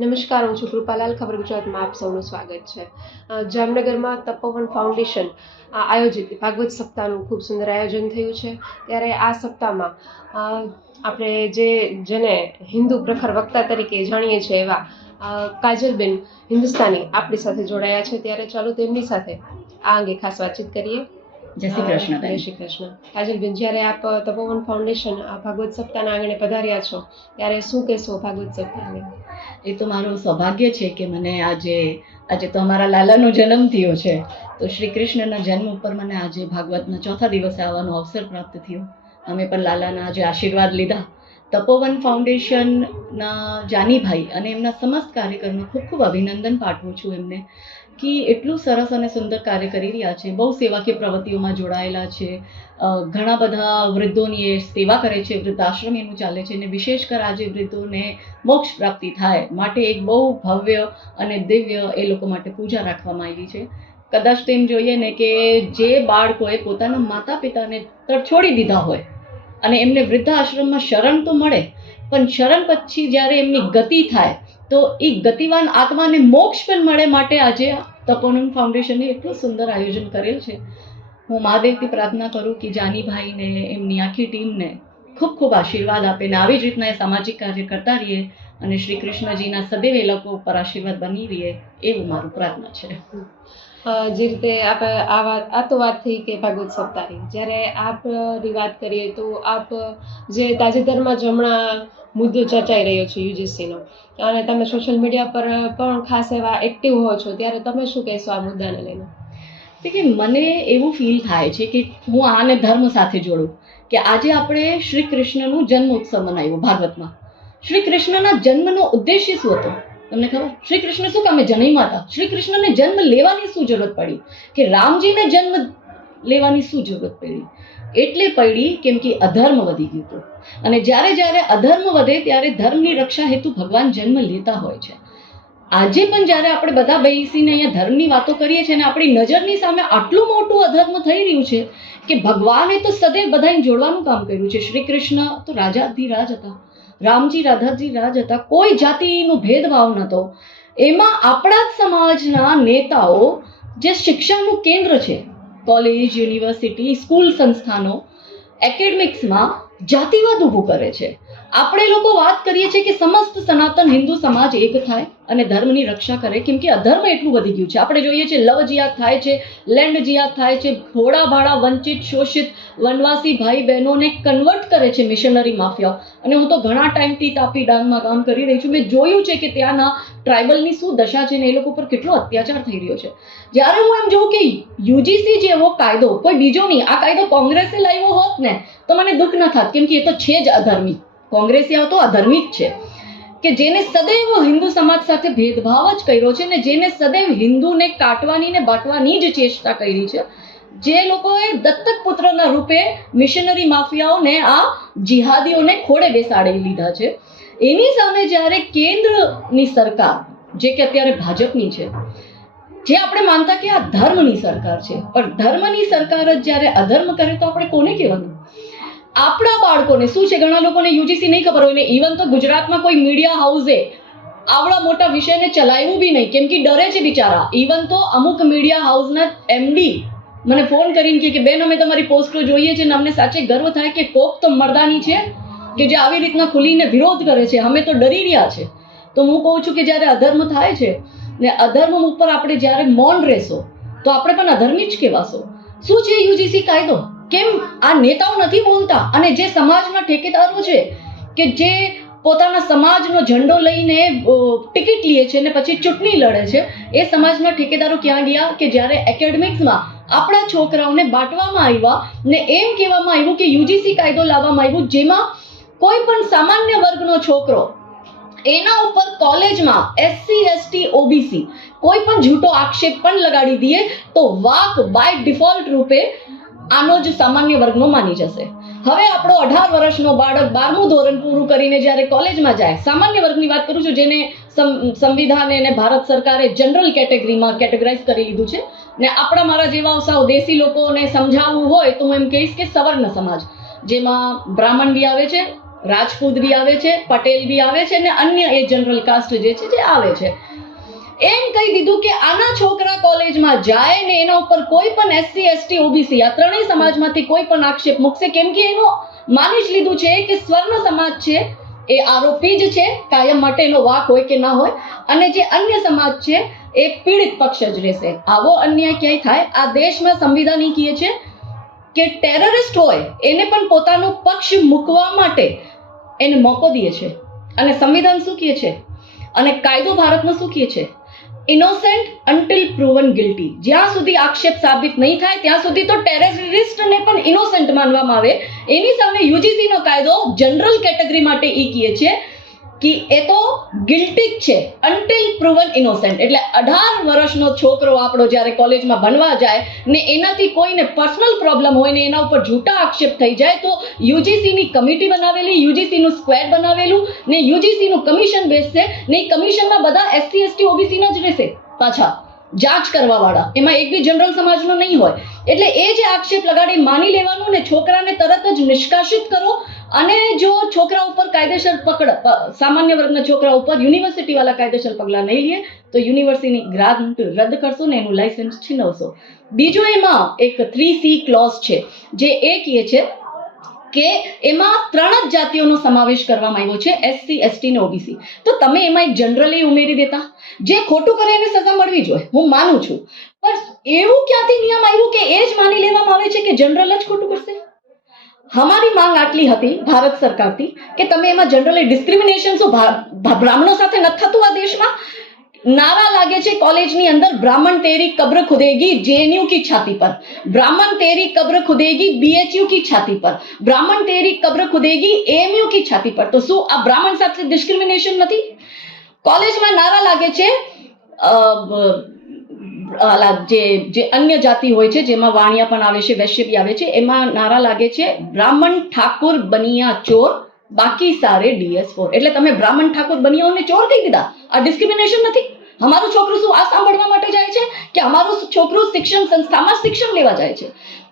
નમસ્કાર, હું છું કૃપાલાલ. ખબર ગુજરાતમાં આપ સૌનું સ્વાગત છે. જામનગરમાં તપોવન ફાઉન્ડેશન આયોજિત ભાગવત સપ્તાહનું ખૂબ સુંદર આયોજન થયું છે. ત્યારે આ સપ્તાહમાં આપણે જેને હિન્દુ પ્રખર વક્તા તરીકે જાણીએ છીએ એવા કાજલબેન હિન્દુસ્તાની આપણી સાથે જોડાયા છે. ત્યારે ચાલો તેમની સાથે આ અંગે ખાસ વાતચીત કરીએ. જય શ્રી કૃષ્ણ. જય શ્રી કૃષ્ણ. કાજલબેન, જ્યારે આપ તપોવન ફાઉન્ડેશન ભાગવત સપ્તાહના આંગણે પધાર્યા છો, ત્યારે શું કહેશો ભાગવત સપ્તાહ અંગે? એ તો મારું સૌભાગ્ય છે કે મને આજે તો અમારા લાલાનો જન્મ થયો છે, તો શ્રી કૃષ્ણના જન્મ ઉપર મને આજે ભાગવતના ચોથા દિવસે આવવાનો અવસર પ્રાપ્ત થયો. અમે પણ લાલાના આજે આશીર્વાદ લીધા. તપોવન ફાઉન્ડેશનના જાનીભાઈ અને એમના સમસ્ત કાર્યકરને ખૂબ ખૂબ અભિનંદન પાઠવું છું એમને કે એટલું સરસ અને સુંદર કાર્ય કરી રહ્યા છે. બહુ સેવાકીય પ્રવૃત્તિઓમાં જોડાયેલા છે. ઘણા બધા વૃદ્ધોની એ સેવા કરે છે. વૃદ્ધાશ્રમ એનું ચાલે છે અને વિશેષ કર આજે વૃદ્ધોને મોક્ષ પ્રાપ્તિ થાય માટે એક બહુ ભવ્ય અને દિવ્ય એ લોકો માટે પૂજા રાખવામાં આવી છે. કદાચ તેમ જોઈએ ને કે જે બાળકોએ પોતાના માતા પિતાને તરછોડી દીધા હોય અને એમને વૃદ્ધાશ્રમમાં શરણ તો મળે, પણ શરણ પછી જ્યારે એમની ગતિ થાય તો એ ગતિવાન આત્માને મોક્ષ પણ મળે માટે આજે તપોવન ફાઉન્ડેશને એટલું સુંદર આયોજન કરેલ છે. હું મહાદેવથી પ્રાર્થના કરું કે જાનીભાઈને એમની આખી ટીમને ખૂબ ખૂબ આશીર્વાદ આપે ને આવી જ રીતના એ સામાજિક કાર્ય કરતા રહીએ અને શ્રી કૃષ્ણજીના સદૈવ એ લોકો ઉપર આશીર્વાદ બની રહીએ એવું મારું પ્રાર્થના છે. જે રીતે આ તો વાત થઈ કે ભાગવત સપ્તાહની. જ્યારે આપની વાત કરીએ તો આપ જે તાજેતરમાં જ હમણાં મુદ્દો ચર્ચાઈ રહ્યો છે યુજીસીનો, અને તમે સોશિયલ મીડિયા પર પણ ખાસ એવા એક્ટિવ હો છો, ત્યારે તમે શું કહેશો આ મુદ્દાને લઈને? કે મને એવું ફીલ થાય છે કે હું આને ધર્મ સાથે જોડું કે આજે આપણે શ્રી કૃષ્ણનું જન્મ ઉત્સવ મનાવ્યો ભાગવતમાં. શ્રી કૃષ્ણના જન્મનો ઉદ્દેશ્ય શું હતો તમને ખબર? શ્રી કૃષ્ણ શું કામે જન્મ્યા હતા? શ્રી કૃષ્ણને જન્મ લેવાની શું જરૂરત પડી? કે રામજીને જન્મ લેવાની શું જરૂરત પડી? એટલે પડી કેમ કે અધર્મ વધી ગયું હતું, અને જ્યારે અધર્મ વધે ત્યારે ધર્મની રક્ષા હેતુ ભગવાન જન્મ લેતા હોય છે. આજે પણ જ્યારે આપણે બધા બેસીને અહીંયા ધર્મની વાતો કરીએ છીએ અને આપણી નજરની સામે આટલું મોટું અધર્મ થઈ રહ્યું છે કે ભગવાને તો સદૈવ બધાને જોડવાનું કામ કર્યું છે. શ્રી કૃષ્ણ તો રાજાધિરાજ હતા, રામજી રાધાજીરાજ હતા, કોઈ જાતિનો ભેદભાવ નહોતો. એમાં આપણા જ સમાજના નેતાઓ જે શિક્ષાનું કેન્દ્ર છે, કોલેજ, યુનિવર્સિટી, સ્કૂલ, સંસ્થાનો, એકેડમિક્સમાં જાતિવાદ ઊભું કરે છે. આપણે લોકો વાત કરીએ છીએ કે સમસ્ત સનાતન હિન્દુ સમાજ એક થાય અને ધર્મની રક્ષા કરે, કેમ કે અધર્મ એટલું વધી ગયું છે. આપણે જોઈએ છીએ લવ જિહાદ થાય છે, લેન્ડ જિહાદ થાય છે, ભોળા ભાડા વંચિત શોષિત વનવાસી ભાઈ બહેનોને કન્વર્ટ કરે છે મિશનરી માફિયાઓ. અને હું તો ઘણા ટાઈમથી તાપી ડાંગમાં કામ કરી રહી છું. મેં જોયું છે કે ત્યાંના ટ્રાઇબલની શું દશા છે ને એ લોકો પર કેટલો અત્યાચાર થઈ રહ્યો છે. જ્યારે હું એમ જોઉં કે યુજીસી જેવો કાયદો કોઈ બીજો નહીં, આ કાયદો કોંગ્રેસે લાવ્યો હોત ને તો મને દુઃખ ન થાત, કેમ કે એ તો છે જ અધર્મી. કોંગ્રેસીઓ તો અધર્મી જ છે કે જેને સદૈવ હિન્દુ સમાજ સાથે ભેદભાવ જ કર્યો છે ને જેને સદૈવ હિન્દુને કાટવાની ને બાંટવાની જ ચેષ્ટા કરી છે. જે લોકોએ દત્તક પુત્રના રૂપે મિશનરી માફિયાઓને આ જિહાદીઓને ખોળે બેસાડી લીધા છે, એની સામે જ્યારે કેન્દ્રની સરકાર જે કે અત્યારે ભાજપની છે, જે આપણે માનતા કે આ ધર્મની સરકાર છે, પણ ધર્મની સરકાર જ જ્યારે અધર્મ કરે તો આપણે કોને કહેવાનું? આપણા બાળકોને શું છે, ઘણા લોકોને યુજીસી નહીં ખબર હોય ને ઇવન તો ગુજરાતમાં કોઈ મીડિયા હાઉસે આવડા મોટા વિષયને ચલાવ્યું બી નહીં, કેમ કે ડરે છે બિચારા. ઇવન તો અમુક મીડિયા હાઉસના એમડી મને ફોન કરીને કહે કે બેન અમે તમારી પોસ્ટો જોઈએ છે ને અમને સાચે ગર્વ થાય કે કોક તો મર્દાની છે કે જે આવી રીતના ખુલીને વિરોધ કરે છે, અમે તો ડરી રહ્યા છે. તો હું કહું છું કે જ્યારે અધર્મ થાય છે ને અધર્મ ઉપર આપણે જ્યારે મૌન રહેશો તો આપણે પણ અધર્મી જ કહેવાશો. શું છે યુજીસી કાયદો? કેમ આ નેતાઓ નથી બોલતા? અને જે સમાજના ઠેકેદારો છે કે જે પોતાના સમાજનો ઝંડો લઈને ટિકિટ લે છે ને પછી ચૂંટણી લડે છે, એ સમાજના ઠેકેદારો ક્યાં ગયા કે જ્યારે એકેડમિક્સમાં આપણા છોકરાઓને બાંટવામાં આવ્યા ને એમ કહેવામાં આવ્યું કે યુજીસી કાયદો લાવવામાં આવ્યું જેમાં કોઈ પણ સામાન્ય વર્ગનો છોકરો એના ઉપર કોલેજમાં એસસી એસટી ઓબીસી કોઈ પણ જૂઠો આક્ષેપ પણ લગાડી દઈએ તો વાક બાય ડિફોલ્ટ રૂપે આનો જ સામાન્ય વર્ગનો માની જશે. હવે આપણો 18 વર્ષનો બાળક 12મું ધોરણ પૂરું કરીને જ્યારે કોલેજમાં જાય, સામાન્ય વર્ગની વાત કરું છું, જેને સંવિધાન અને ભારત સરકારે જનરલ કેટેગરીમાં કેટેગરાઇઝ કરી લીધું છે, ને આપણા મારા જેવા સાવ દેશી લોકોને સમજાવવું હોય તો હું એમ કહીશ કે સવર્ણ સમાજ, જેમાં બ્રાહ્મણ બી આવે છે, રાજપૂત બી આવે છે, પટેલ બી આવે છે અને અન્ય એ જનરલ કાસ્ટ જે છે જે આવે છે. એમ કહી દીધું કે આના છોકરા કોલેજમાં જાય ને એના ઉપર કોઈ પણ એસસી એસટી ઓબીસી આ ત્રણેય સમાજમાંથી કોઈ પણ આક્ષેપ મૂકશે, કેમ કે એનું માની જ લીધું છે કે સ્વર્ણ સમાજ છે એ આરોપી જ છે, કાયમ માટે એનો વાક હોય કે ના હોય, અને જે અન્ય સમાજ છે એ પીડિત પક્ષ જ રહેશે. આવો અન્યાય ક્યાંય થાય? આ દેશમાં સંવિધાન ઈ કહે છે કે ટેરરિસ્ટ હોય એને પણ પોતાનો પક્ષ મૂકવા માટે એને મોકો દે છે. અને સંવિધાન શું કહે છે અને કાયદો ભારતનો શું કહે છે? Innocent until proven guilty. જ્યાં સુધી આક્ષેપ સાબિત નહીં થાય ત્યાં સુધી તો ટેરરિસ્ટને પણ ઇનોસેન્ટ માનવામાં આવે. એની સામે યુજીસી નો કાયદો જનરલ કેટેગરી માટે ઈ કહે છે કે એ તો ગિલ્ટી જ છે અન્ટિલ પ્રૂવન ઇનોસેન્ટ. એટલે 18 વર્ષનો છોકરો આપણો જ્યારે કોલેજમાં ભણવા જાય ને એનાથી કોઈને પર્સનલ પ્રોબ્લેમ હોય ને એના ઉપર જૂઠા આક્ષેપ થઈ જાય તો યુજીસીની કમિટી બનાવેલી, યુજીસીનું સ્ક્વેડ બનાવેલું ને યુજીસીનું કમિશન બેસશે ને એ કમિશનમાં બધા એસસી એસટી ઓબીસીના જ રહેશે પાછા જાંચ કરવા વાળા, એમાં એક બી જનરલ સમાજનો નહીં હોય. એટલે એ જે આક્ષેપ લગાડી માની લેવાનું ને છોકરાને તરત જ નિષ્કાસિત કરો. અને જો છોકરા ઉપર કાયદેસર સામાન્ય વર્ગના છોકરા ઉપર યુનિવર્સિટી વાળા કાયદેસર પગલા નહીં લે તો યુનિવર્સિટીની ગ્રાન્ટ રદ કરશો ને એનું લાયસન્સ છીનવશો. બીજો એમાં એક 3C ક્લોઝ છે જે એ કહે છે કે એમાં 3 જ જાતિઓનો સમાવેશ કરવામાં આવ્યો છે, એસસી એસટી ને ઓબીસી. તો તમે એમાં એક જનરલી ઉમેરી દેતા, જે ખોટું કરે એને સજા મળવી જોઈએ, હું માનું છું, પણ એવું ક્યાંથી નિયમ આવ્યું કે એ જ માની લેવામાં આવે છે કે જનરલ જ ખોટું કરશે? हमारी માંગ આટલી હતી ભારત સરકારથી કે તમે એમાં જનરલી ડિસ્ક્રિમિનેશન શું બ્રાહ્મણો સાથે નથી થતું આ દેશમાં? नारा लागे छे कॉलेज ની અંદર ब्राह्मण तेरी कब्र खुदेगी जेएनयू की छाती पर, ब्राह्मण तेरी कब्र खुदेगी बीएचयू की छाती पर, ब्राह्मण तेरी कब्र खुदेगी एएमयू की छाती पर. तो શું આ બ્રાહ્મણ સાથે ડિસ્ક્રિમિનેશન નથી? કોલેજમાં નારા લાગે છે જે અન્ય જાતિ હોય છે જેમાં વાણિયા પણ આવે છે, વૈશ્ય બી આવે છે, એમાં નારા લાગે છે બ્રાહ્મણ ઠાकुर બનિયા ચોર બાકી સારે DS4. એટલે તમે બ્રાહ્મણ ઠાकुर બનિયાઓને ચોર કહી દીધા. આ ડિસ્ક્રિમિનેશન નથી? અમારું છોકરું શું આ સાંભળવા માટે જાય છે કે અમારું છોકરું શિક્ષણ સંસ્થામાં શિક્ષણ લેવા જાય છે?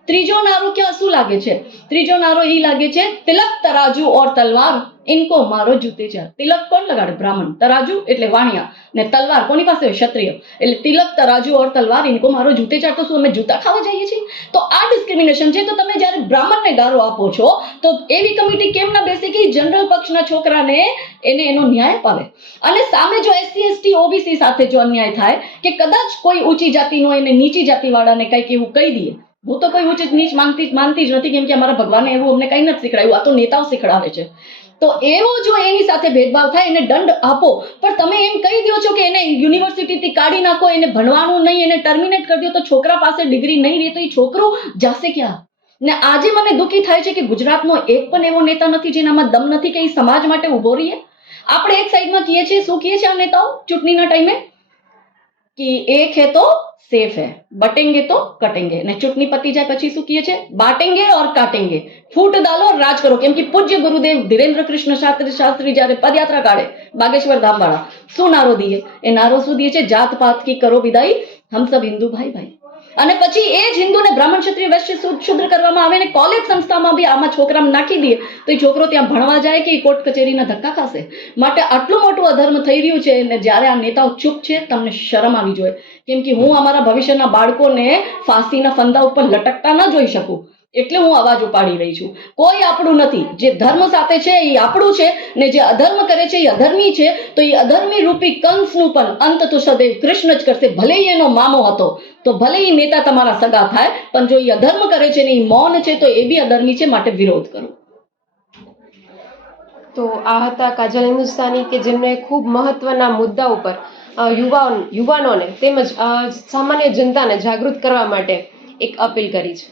ત્રીજો નારો ક્યાં શું લાગે છે? ત્રીજો નારો ઈ લાગે છે તિલક તરાજુ ઓર તલવાર ઇनको મારો જૂતે ચાર. તિલક કોણ લગાડે? બ્રાહ્મણ. તરાજુ એટલે વાણિયા ને તલવાર કોની પાસે હોય? ક્ષત્રિય. એટલે તિલક તરાજુ ઓર તલવાર ઇनको મારો જૂતે ચાર. તો શું અમે જૂતા ખાવા જઈએ છીએ? તો આ ડિસ્ક્રિમિનેશન છે. તો તમે જ્યારે બ્રાહ્મણને ગારો આપો છો તો એવી કમિટી કેમ ના બેસે કે જનરલ પક્ષના છોકરાને એને એનો ન્યાય અપાવે? અને સામે જો એસસી એસટી ઓબીસી સાથે જો અન્યાય થાય કે કદાચ કોઈ ઊંચી જાતિનો એને નીચી જાતિવાળાને કંઈક એવું કહી દઈએ, હું તો કોઈ ઊંચ નીચ માનતી જ નથી, કેમ કે અમારા ભગવાને એવું અમને કંઈ નથી શીખડાયું, આ તો નેતાઓ શીખડાવે છે. તો એવો જો એની સાથે ભેદભાવ થાય એને દંડ આપો, પણ તમે એમ કહી દો છો કે એને યુનિવર્સિટીથી કાઢી નાખો, એને ભણવાનું નહીં, એને ટર્મિનેટ કરી દો, તો છોકરા પાસે ડિગ્રી નહીં રહે તો એ છોકરો જશે ક્યાં? ને આજે મને દુઃખી થાય છે કે ગુજરાતનો એક પણ એવો નેતા નથી જેનામાં દમ નથી કે એ સમાજ માટે ઉભો રહીએ. આપણે એક સાઈડમાં કહીએ છીએ, શું કહીએ છીએ આ નેતાઓ ચૂંટણીના ટાઈમે કે એક હે તો सेफ है, बटेंगे तो कटेंगे, ने चुटनी पति जाए પછી શું કહે છે? बांटेंगे और काटेंगे, फूट डालो और राज करो. કેમ કે પૂજ્ય ગુરુદેવ ધીરેન્દ્ર કૃષ્ણ શાસ્ત્રી જ્યારે પદયાત્રા કાઢે બાગેશ્વર ધામ વાળા, શું નારો દીએ? એ નારો શું દીએ છે? જાત પાત કી કરો વિદાઈ, હમ સબ હિન્દુ ભાઈ ભાઈ. અને પછી એ જ હિન્દુને બ્રાહ્મણ ક્ષત્રિય વૈશ્ય શુદ્ર કરવામાં આવે ને કોલેજ સંસ્થામાં બી આમાં છોકરાને નાખી દઈએ તો એ છોકરો ત્યાં ભણવા જાય કે કોર્ટ કચેરીના ધક્કા ખાશે? માટે આટલું મોટું અધર્મ થઈ રહ્યું છે ને જ્યારે આ નેતાઓ ચૂપ છે તમને શરમ આવી જોઈએ. કેમ કે હું અમારા ભવિષ્યના બાળકોને ફાંસીના ફંદા ઉપર લટકતા ન જોઈ શકું, એટલે હું અવાજ ઉપાડી રહી છું. કોઈ આપણું નથી, જે ધર્મ સાથે છે એ આપણું છે ને જે અધર્મ કરે છે એ અધર્મી છે. તો એ અધર્મી રૂપી કંસનું પણ અંત તો સદૈવ કૃષ્ણ જ કરશે. ભલે એનો મામો હતો તો ભલે એ નેતા તમારા સગા થાય, પણ જો એ અધર્મ કરે છે ને એ મૌન છે તો એ બી અધર્મી છે, માટે વિરોધ કરો. તો આ હતા કાજલ હિન્દુસ્તાની કે જેમણે ખૂબ મહત્વના મુદ્દા ઉપર યુવાનોને તેમજ સામાન્ય જનતાને જાગૃત કરવા માટે એક અપીલ કરી છે.